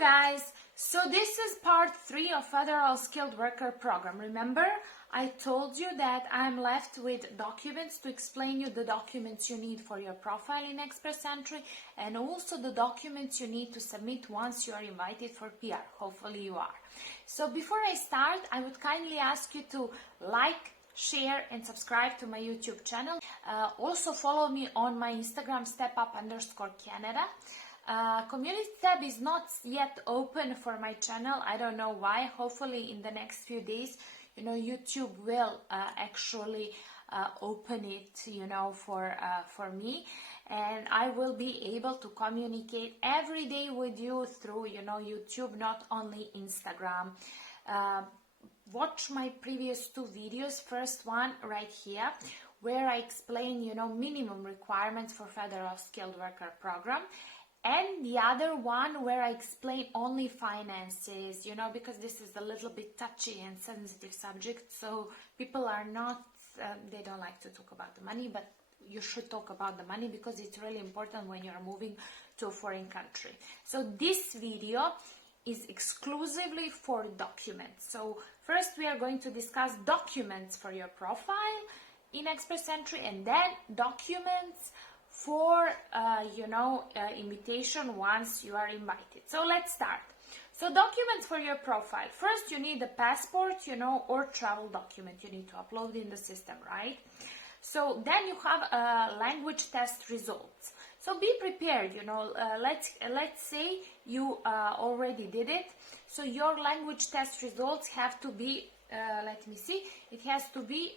guys, so this is part 3 of Federal Skilled Worker Program. Remember, I told you that I'm left with documents to explain you the documents you need for your profile in Express Entry and also the documents you need to submit once you are invited for PR. Hopefully you are. So before I start, I would kindly ask you to like, share and subscribe to my YouTube channel. Also follow me on my Instagram @stepup_Canada. Community tab is not yet open for my channel. I don't know why. Hopefully in the next few days, YouTube will actually open it, for me, and I will be able to communicate every day with you through, YouTube, not only Instagram. Watch my previous 2 videos. First one right here, where I explain, minimum requirements for Federal Skilled Worker Program. And the other one where I explain only finances, because this is a little bit touchy and sensitive subject. So people are not, they don't like to talk about the money, but you should talk about the money because it's really important when you're moving to a foreign country. So this video is exclusively for documents. So first we are going to discuss documents for your profile in Express Entry, and then documents for invitation once you are invited. So let's start. So documents for your profile. First you need a passport, or travel document you need to upload in the system, right? So then you have language test results. So be prepared, let's say you already did it. So your language test results have to be let me see, it has to be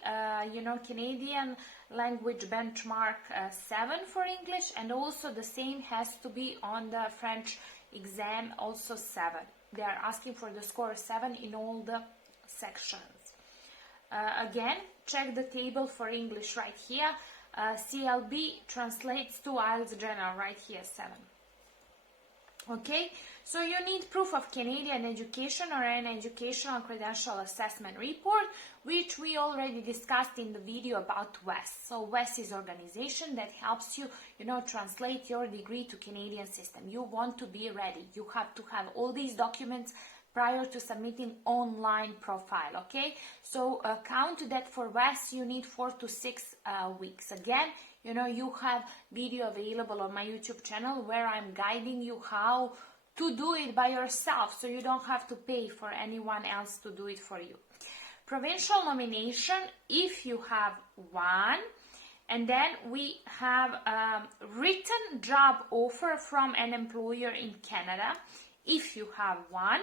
Canadian language benchmark 7 for English, and also the same has to be on the French exam, also 7. They are asking for the score 7 in all the sections. Again, check the table for English right here. CLB translates to IELTS General right here, 7. Okay, so you need proof of Canadian education or an educational credential assessment report, which we already discussed in the video about WES. So WES is organization that helps you, translate your degree to Canadian system. You want to be ready. You have to have all these documents prior to submitting online profile, okay? So count that for WES you need 4 to 6 weeks. Again, you have video available on my YouTube channel where I'm guiding you how to do it by yourself, so you don't have to pay for anyone else to do it for you. Provincial nomination, if you have one, and then we have a written job offer from an employer in Canada, if you have one.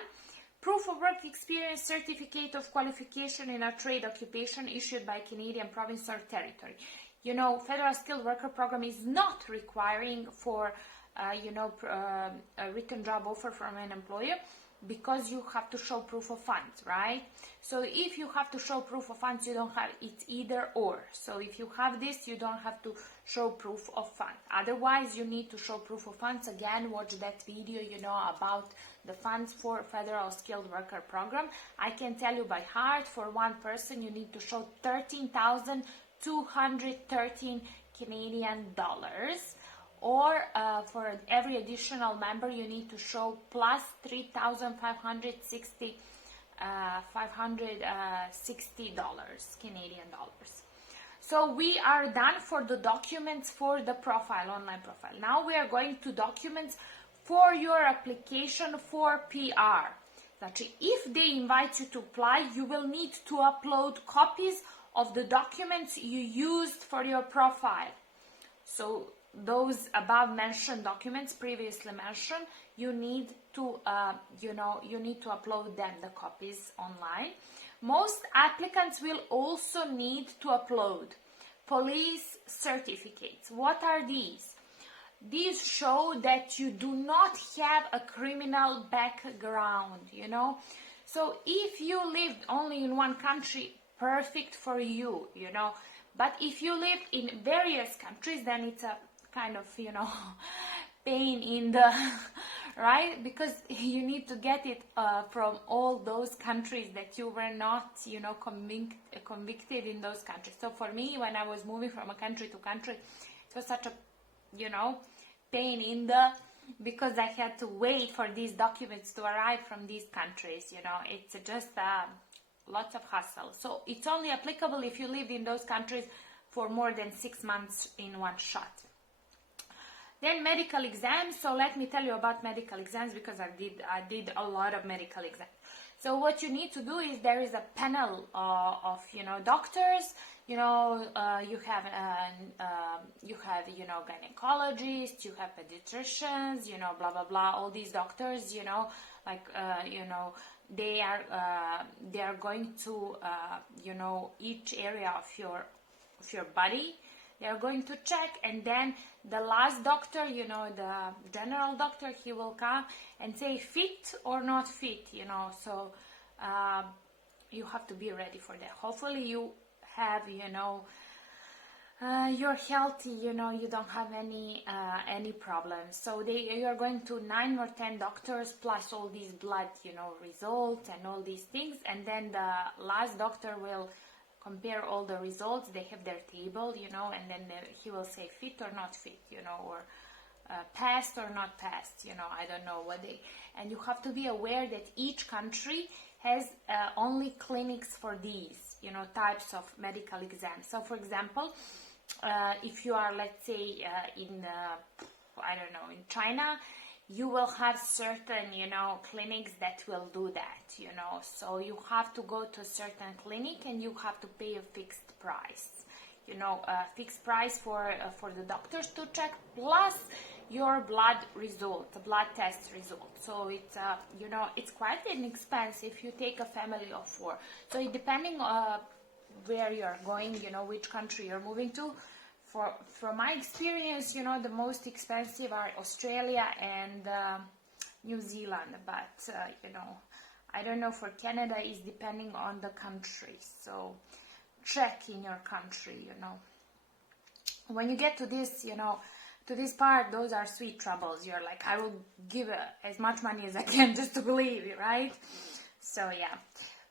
Proof of work experience, certificate of qualification in a trade occupation issued by Canadian province or territory. Federal Skilled Worker Program is not requiring for, a written job offer from an employer, because you have to show proof of funds, right? So if you have to show proof of funds, you don't have it either or. So if you have this, you don't have to show proof of funds. Otherwise, you need to show proof of funds. Again, watch that video, about the funds for Federal Skilled Worker Program. I can tell you by heart, for one person, you need to show 13,213 Canadian dollars. Or for every additional member, you need to show plus 3,560 $560 Canadian dollars. So we are done for the documents for the profile, online profile. Now we are going to documents for your application for PR. Znači, if they invite you to apply, you will need to upload copies of the documents you used for your profile. So those above mentioned documents previously mentioned, you need to upload them, the copies, online. Most applicants will also need to upload police certificates. What are these? These show that you do not have a criminal background, So if you lived only in one country, perfect for you, But if you live in various countries, then it's a kind of, pain in the, right? Because you need to get it from all those countries that you were not, convicted in those countries. So for me, when I was moving from a country to country, it was such a, pain in the because I had to wait for these documents to arrive from these countries. It's just lots of hassle. So it's only applicable if you lived in those countries for more than 6 months in one shot. Then medical exams. So let me tell you about medical exams, because I did a lot of medical exams. So what you need to do is, there is a panel of doctors. You have gynecologists, you have pediatricians, blah blah blah. All these doctors, they are going to each area of your body. They are going to check, and then the last doctor, the general doctor, he will come and say fit or not fit, so you have to be ready for that. Hopefully you have, you're healthy, you don't have any problems. So you are going to 9 or 10 doctors, plus all these blood, results and all these things, and then the last doctor will compare all the results. They have their table, and then he will say fit or not fit, or passed or not passed, I don't know what they. And you have to be aware that each country has only clinics for these, types of medical exams. So, for example, if you are, let's say, in China, you will have certain, clinics that will do that, so you have to go to a certain clinic and you have to pay a fixed price, a fixed price for the doctors to check, plus your blood result, the blood test result. So it's, it's quite an expense if you take a family of 4. So depending where you're going, which country you're moving to. From my experience, the most expensive are Australia and New Zealand, but I don't know, for Canada is depending on the country. So check in your country, When you get to this, to this part, those are sweet troubles. You're like, I will give as much money as I can just to believe you, right? So yeah.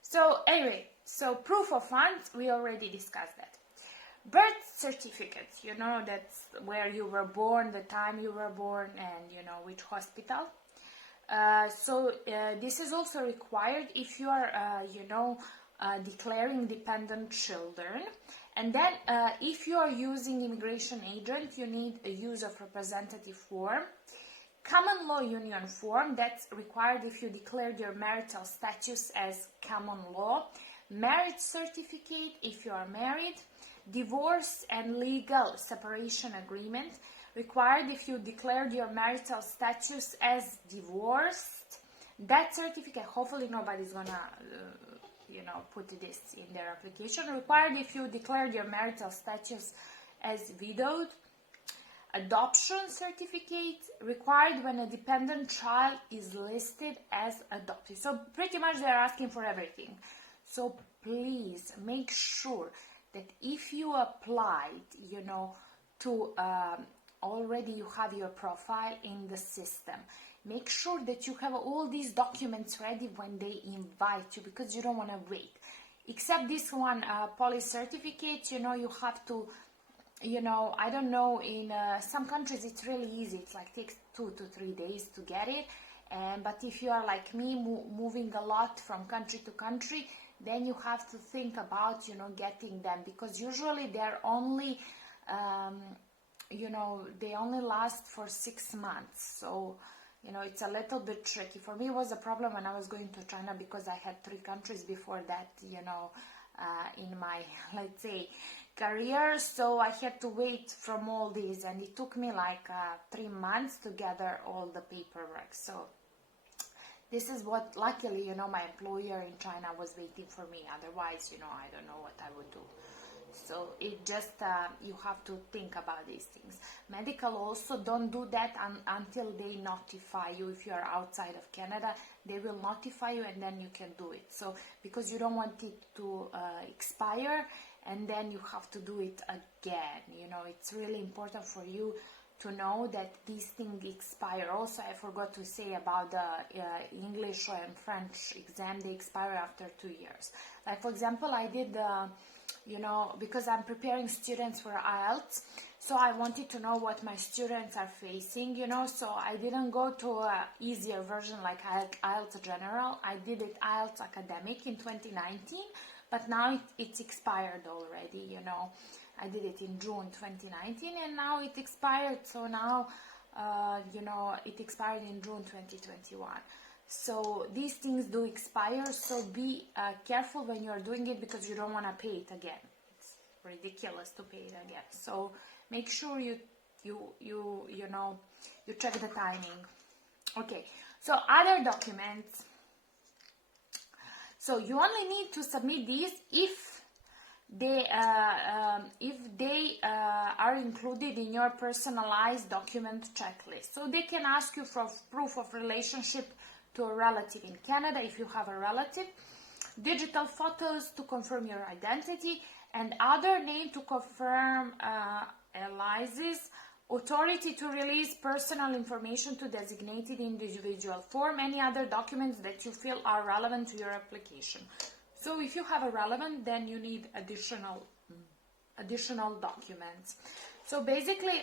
So anyway, so proof of funds, we already discussed that. Birth certificates, that's where you were born, the time you were born, and which hospital. So this is also required if you are, declaring dependent children. And then if you are using immigration agent, you need a use of representative form. Common law union form, that's required if you declared your marital status as common law. Marriage certificate if you are married. Divorce and legal separation agreement, required if you declared your marital status as divorced. That certificate, hopefully nobody's gonna put this in their application. Required if you declared your marital status as widowed. Adoption certificate, required when a dependent child is listed as adopted. So pretty much they're asking for everything. So please make sure that if you applied, to already you have your profile in the system, make sure that you have all these documents ready when they invite you, because you don't want to wait. Except this one, police certificate, you have to, I don't know, in some countries it's really easy. It's like takes 2 to 3 days to get it. But if you are like me, moving a lot from country to country, then you have to think about, getting them, because usually they're only, they only last for 6 months. So, it's a little bit tricky. For me, it was a problem when I was going to China, because I had 3 countries before that, in my, let's say, career. So I had to wait from all these, and it took me like 3 months to gather all the paperwork. So this is what, luckily, my employer in China was waiting for me. Otherwise, I don't know what I would do. So it just, you have to think about these things. Medical also, don't do that until they notify you. If you are outside of Canada, they will notify you and then you can do it. So, because you don't want it to expire and then you have to do it again. It's really important for you to know that these things expire. Also, I forgot to say about the English and French exam, they expire after 2 years. Like, for example, I did because I'm preparing students for IELTS, so I wanted to know what my students are facing, so I didn't go to a easier version like IELTS General. I did it IELTS Academic in 2019, but now it's expired already, I did it in June 2019 and now it expired, so now, it expired in June 2021. So these things do expire, so be careful when you're doing it because you don't want to pay it again. It's ridiculous to pay it again. So make sure you check the timing. Okay, so other documents. So you only need to submit these if they are included in your personalized document checklist. So they can ask you for proof of relationship to a relative in Canada if you have a relative, digital photos to confirm your identity, and other name to confirm ELISIS, authority to release personal information to designated individual form, any other documents that you feel are relevant to your application. So if you have a relevant, then you need additional documents. So basically,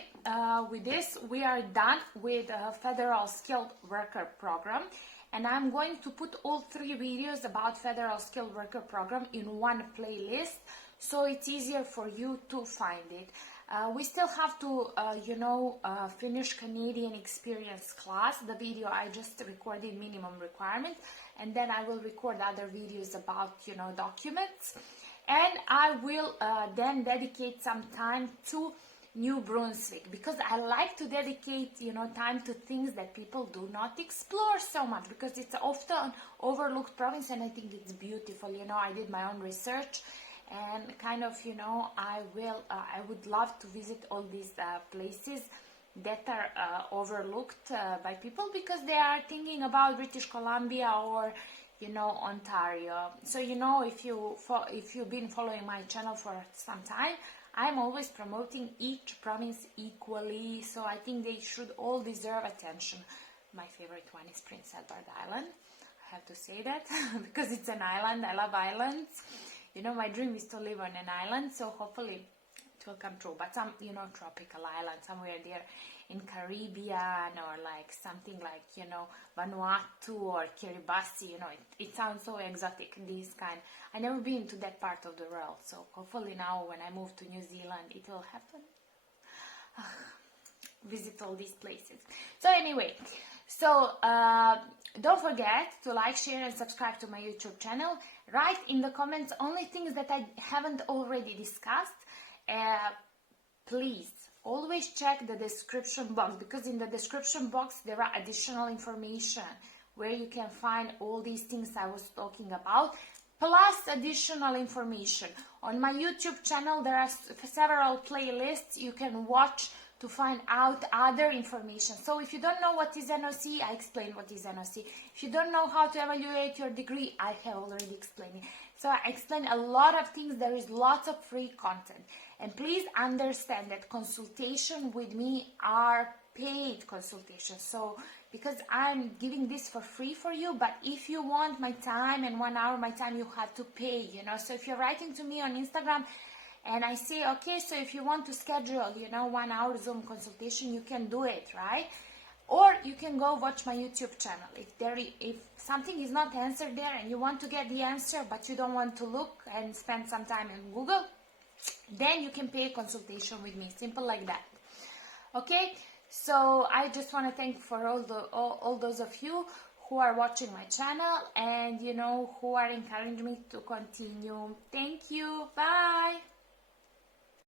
with this, we are done with a Federal Skilled Worker Program, and I'm going to put all 3 videos about Federal Skilled Worker Program in one playlist, so it's easier for you to find it. We still have to, finish Canadian experience class, the video I just recorded minimum requirement, and then I will record other videos about, documents, and I will then dedicate some time to New Brunswick, because I like to dedicate, time to things that people do not explore so much, because it's often overlooked province, and I think it's beautiful. I did my own research, and kind of, I would love to visit all these places that are overlooked by people, because they are thinking about British Columbia or, Ontario. So, if you've been following my channel for some time, I'm always promoting each province equally, so I think they should all deserve attention. My favorite one is Prince Edward Island. I have to say that because it's an island. I love islands. My dream is to live on an island, so hopefully it will come true. But some, tropical island, somewhere there in Caribbean, or like something like, Vanuatu or Kiribati, it sounds so exotic, this kind. I never been to that part of the world, so hopefully now when I move to New Zealand, it will happen. Visit all these places. So anyway, don't forget to like, share and subscribe to my YouTube channel. Write in the comments only things that I haven't already discussed. Please always check the description box, because in the description box there are additional information where you can find all these things I was talking about, plus additional information. On my YouTube channel there are several playlists you can watch to find out other information. So if you don't know what is NOC, I explain what is NOC. If you don't know how to evaluate your degree, I have already explained it. So I explain a lot of things. There is lots of free content. And please understand that consultation with me are paid consultations. So because I'm giving this for free for you, but if you want my time and 1 hour my time, you have to pay, So if you're writing to me on Instagram, and I say, okay, so if you want to schedule, 1 hour Zoom consultation, you can do it, right? Or you can go watch my YouTube channel. If something is not answered there and you want to get the answer, but you don't want to look and spend some time in Google, then you can pay a consultation with me. Simple like that. Okay? So I just want to thank for all those of you who are watching my channel and, who are encouraging me to continue. Thank you. Bye.